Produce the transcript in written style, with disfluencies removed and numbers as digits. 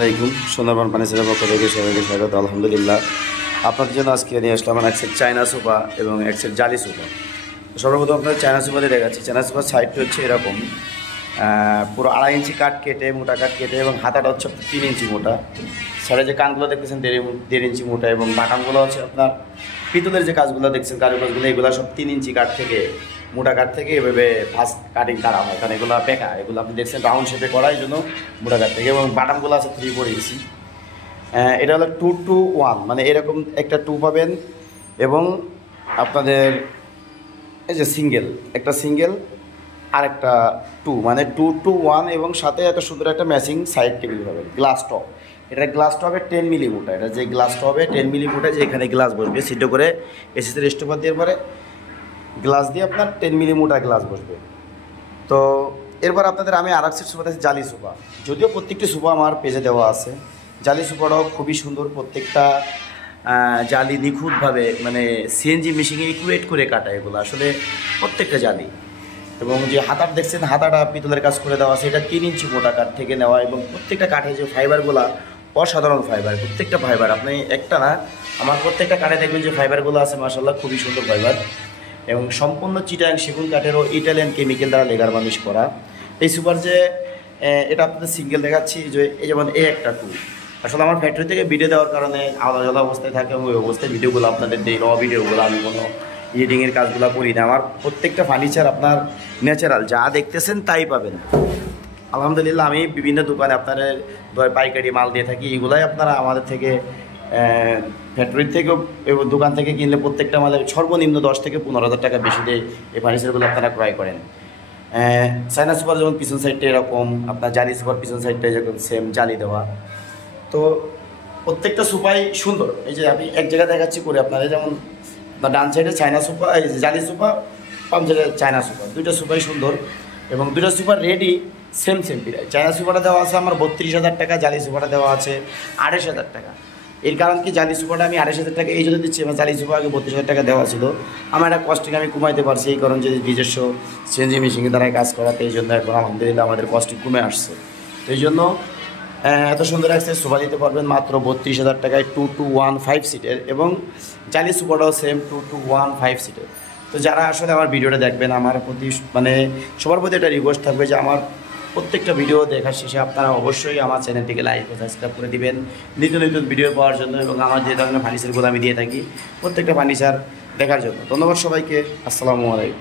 আসসালামাইকুম সুন্দরবন ফার্নিচারের পক্ষ থেকে সবাইকে স্বাগত। আলহামদুলিল্লাহ, আপনাদের জন্য আজকে নিয়ে আসলাম এক সেট চায়না সোফা এবং এক সেট জালি সোফা। সর্বপ্রথম আপনাদের চায়না সোফাতে দেখাচ্ছি। চায়না সোফার সাইডটা হচ্ছে এরকম, পুরো 2.5 ইঞ্চি কাঠ কেটে, মোটা কাঠ কেটে, এবং হাতাটা হচ্ছে 3 ইঞ্চি মোটা। সাইডে যে কানগুলো দেখতেছেন 1.5 ইঞ্চি মোটা, এবং বাটামগুলো হচ্ছে আপনার পিতলের যে কাজগুলো দেখছেন, কারুকাজগুলো, এগুলো সব 3 ইঞ্চি কাঠ থেকে, মোটা কাঠ থেকে এভাবে ফার্স্ট কাটিং করা হয়, কারণ এগুলো পেকা, এগুলো আপনি দেখছেন রাউন্ড শেপে করা, এই জন্য মোটা কাঠ থেকে। এবং বাটামগুলো আছে 3/4 ইঞ্চি। এটা হলো 2-to-1, মানে এরকম একটা 2 পাবেন, এবং আপনাদের এই যে একটা সিঙ্গেল আর একটা 2, মানে 2-to-1, এবং সাথে এত সুন্দর একটা ম্যাচিং সাইড টেবিল পাবেন। গ্লাস টপ, এটা গ্লাস টপে 10 মিলি মোটা। এটা যে গ্লাস টপে 10 মিলি মোটা, যে এখানে গ্লাস বসবে সিদ্ধ করে এসিতে রেস্টোভার দেওয়ার পরে গ্লাস দিয়ে আপনার 10 মিলি মোটা গ্লাস বসবে। তো এরপর আপনাদের আমি আর এক সেট সোফা আছে, জালি সোফা। যদিও প্রত্যেকটি সোফা আমার পেজে দেওয়া আছে। জালি সোফাটাও খুবই সুন্দর, প্রত্যেকটা জালি নিখুঁতভাবে, মানে সিএনজি মেশিনে ইকুয়েট করে কাটা এগুলো আসলে প্রত্যেকটা জালি। এবং যে হাতার দেখছেন, হাতাটা পিতলের কাজ করে দেওয়া আছে, এটা 3 ইঞ্চি মোটা কাঠ থেকে নেওয়া, এবং প্রত্যেকটা কাঠে যে ফাইবারগুলো অসাধারণ ফাইবার, প্রত্যেকটা ফাইবার আপনি একটা না, আমার প্রত্যেকটা কাঠে দেখবেন যে ফাইবারগুলো আছে মাশাআল্লাহ খুবই সুন্দর ফাইবার, এবং সম্পূর্ণ চিটাং সেগুন কাঠেরও ইটালিয়ান কেমিক্যাল দ্বারা লেগার বানিশ করা। এই সুপার যে এটা আপনাদের সিঙ্গেল দেখাচ্ছি, যে এই যেমন একটা 2, আসলে আমার ফ্যাক্টরি থেকে ভিডিও দেওয়ার কারণে আলাদা আলাদা অবস্থায় থাকে, এবং ওই অবস্থায় ভিডিওগুলো আপনাদের দিই, র ভিডিওগুলো, আমি কোনো এডিটিংয়ের কাজগুলো করি না। আমার প্রত্যেকটা ফার্নিচার আপনার ন্যাচারাল, যা দেখতেছেন তাই পাবেন। আলহামদুলিল্লাহ, আমি বিভিন্ন দোকানে আপনাদের পাইকারি মাল দিয়ে থাকি, এগুলাই আপনারা আমাদের থেকে ফ্যাক্টরির থেকেও এবং দোকান থেকে কিনলে প্রত্যেকটা মালের সর্বনিম্ন 10 থেকে 15,000 টাকা বেশি দিয়ে এই ফার্নিচারগুলো আপনারা ক্রয় করেন। চায়না সুপার যেমন পিছন সাইডটা এরকম, আপনার জালি সুপার পিছন সাইডটা যেরকম সেম জালি দেওয়া। তো প্রত্যেকটা সুপাই সুন্দর। এই যে আমি এক জায়গায় দেখাচ্ছি করে আপনাদের, যেমন ডান সাইডে চায়না সুপা, এই জালি সুপা, বাম সাইডে চায়না সুপা, দুইটা সুপাই সুন্দর, এবং দুটো সুপার রেডি সেম প্রাইস। চায়না সুপাটা দেওয়া আছে আমার 32,000 টাকা, জালি সুপাটা দেওয়া আছে 28,000 টাকা। এর কারণ কি, জালি সুপাটা আমি 28,000 টাকা এই জন্য দিচ্ছি, আমার জালি সুপা আগে 32,000 টাকা দেওয়া ছিল, আমার একটা কস্টিং আমি কমাইতে পারছি, এই কারণ যে নিজস্ব সিএনজি মেশিনের দ্বারাই কাজ করাতে, এই জন্য এখন আলহামদুলিল্লাহ আমাদের কস্টিং কমে আসছে। তো এই জন্য এত সুন্দর একটা সোফা দিতে পারবেন মাত্র 32,000 টাকায়, 2-to-1 5 সিটের, এবং জালি সুপাটাও সেম 2-to-1 5 সিটের। তো যারা আসলে আমার ভিডিওটা দেখবেন, আমার প্রতি মানে সবার প্রতি একটা রিকোয়েস্ট থাকবে যে আমার প্রত্যেকটা ভিডিও দেখার শেষে আপনারা অবশ্যই আমার চ্যানেলটিকে লাইক ও সাবস্ক্রাইব করে দিবেন নিত্য নতুন ভিডিও পাওয়ার জন্য, এবং আমার যে ধরনের ফার্নিচারগুলো আমি দিয়ে থাকি প্রত্যেকটা ফার্নিচার দেখার জন্য। ধন্যবাদ সবাইকে। আসসালামু আলাইকুম।